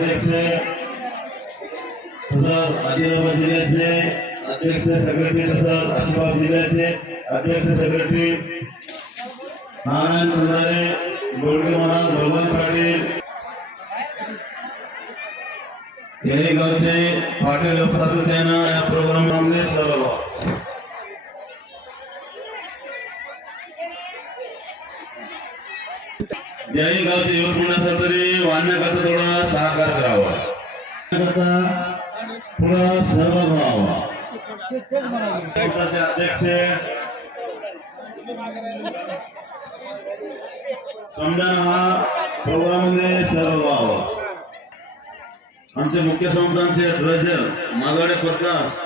अध्यक्ष तसंच आदिलाबाद जिल्ह्याचे अध्यक्ष सेक्रेटरी तसंच आसिफाबाद जिल्ह्याचे अध्यक्ष सेक्रेटरी नारायण कुंजारे गोडके महाराज भगवान पाटील यांनी गावचे पाटील सातत्यानं या प्रोग्राममध्ये सहभाग व्हावा। ज्याही गावचे युवक म्हणा तरी वाढण्याकरता थोडा सहकार करावा, थोडा सहभाग व्हावा। अध्यक्ष समजा हा प्रोग्राम मध्ये सहभाग व्हावा। आमचे मुख्य संस्थांचे ट्रेजर मागाडे प्रकाश